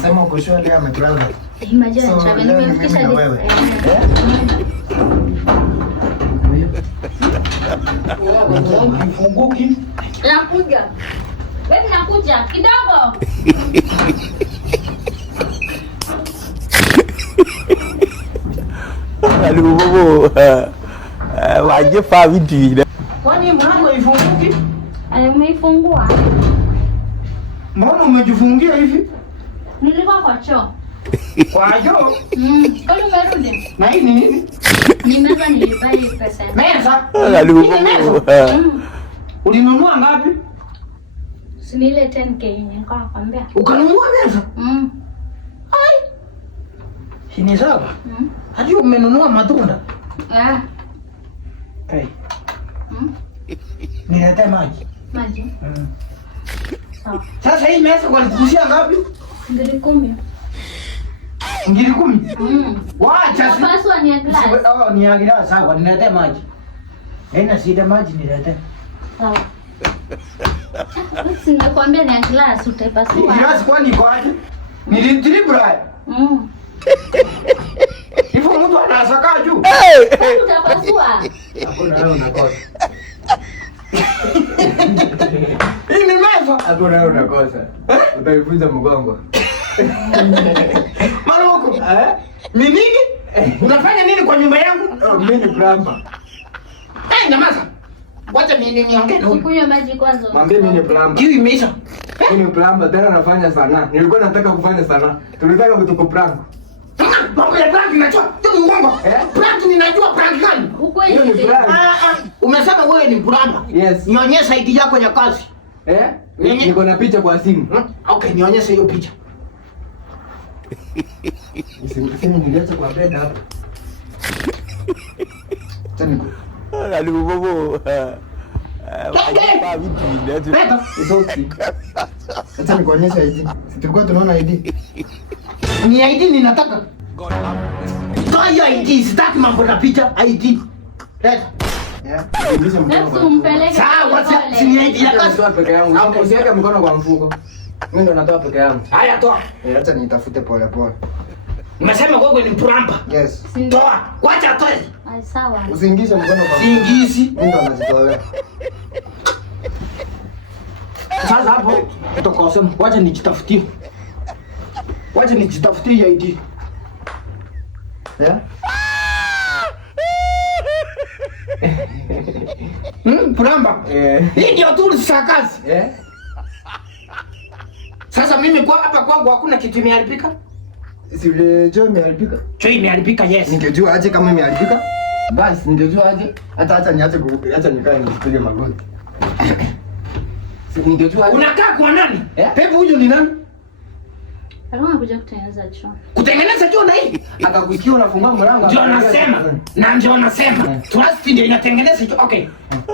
Sema uko shule leo ametravel. Imagine travel nimefikisha wewe. Funguki. Nakuja. Wewe nakuja kidogo. Alibobo waje fa vitu. Kwani mlango ifunguki? Umeifungua? Mbona umejifungia hivi? Nilikuwa kwa choo. Kwa choo? Kwani umerudi? Na hii ni nini? Ni meza nilibai pesa. Meza? Alibobo. Ulinunua ngapi? Si ni ile 10k nilikuwa nakwambia. Ukanunua meza? Ai. Hini sawa? Hadi umenunua matunda? Hey. Nilete maji. Maji. Sawa. Sasa hii meza walikushia ngapi? 10,000. 10,000? Wacha si. Paswa ni ya glass. Oh, ni ya glass sawa, nilete maji. Haina shida maji nilete. Sawa. Sinakwambia ni ya glass utaipasua. Glass kwani iko aje? Nilitribra. Hivyo mtu anasaka juu. Utapasua. Hakuna leo unakosa. Hii ni meza. Hakuna leo unakosa. Utaifunza mgongo. Maroko. Ni nini? Unafanya nini kwa nyumba yangu? Mimi ni plumber. Nyamaza. Wacha niongee na Kunywa maji kwanza. Mwambie mimi ni plumber. hiyo imeisha. Mimi ni plumber, tena nafanya sanaa. Nilikuwa nataka kufanya sanaa. Tulitaka kutuko prank. Mambo ya prank ninajua. Tu uongo. Prank ninajua prank gani? Hiyo ni prank. Umesema wewe ni plumber. Yes. Nionyesha ID yako ya kazi. Niko na picha kwa simu. Okay, nionyeshe hiyo picha. Simu niliacha kwa bed hapo. Tani. Alibobo. Waje fa vitu. Beba. Isoki. Acha nikuonyesha ID. Tulikuwa tunaona ID. Ni ID ninataka. Toa hiyo ID, sitaki mambo na picha ID. Leta. Hebu mpeleke. Sawa, si ni ID ya kazi. Toa peke yangu. Usiweke mkono kwa mfuko. Mimi ndo natoa peke yangu. Haya toa. Acha nitafute pole pole. Nimesema wewe ni plumber. Yes. Toa. Wacha toe. Ai sawa. Usiingishe mkono kwa Siingizi. mimi ndo najitolea. Sasa hapo utokosema. Wacha nijitafutie. Wacha nijitafutie ID. Plumber. Hii ndio tools za kazi. Sasa mimi kwa hapa kwangu hakuna kitu imeharibika. Si vile choo imeharibika. Choo imeharibika, yes. Ningejua aje kama imeharibika. Basi ningejua aje. Hata niache acha nikae nipige magoti. Si ningejua aje. Unakaa kwa nani? Pepe huyu ni nani? Alikuwa anakuja kutengeneza choo. Kutengeneza choo na hii? Akakusikia unafungua mlango. Ndio nasema. Na ndio nasema. Trust ndio inatengeneza choo. Okay.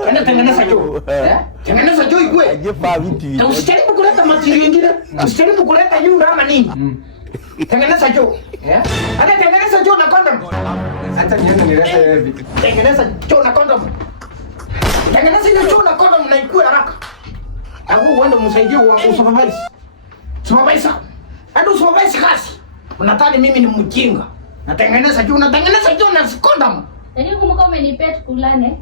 Enda tengeneza choo. Tengeneza choo ikue. Waje fa vitu. Usijaribu kuleta material nyingine. Usijaribu kuleta yura ama nini. Tengeneza choo. Hata tengeneza choo na condom. Acha niende nilete vitu. Tengeneza choo na condom. Tengeneza hiyo choo na condom na ikue haraka. Au uende msaidie wa supervise. Supervisor. Hadi supervise kazi. Unataka mimi ni mjinga. Natengeneza choo na condom. Yaani kumbuka umenipea tukulane.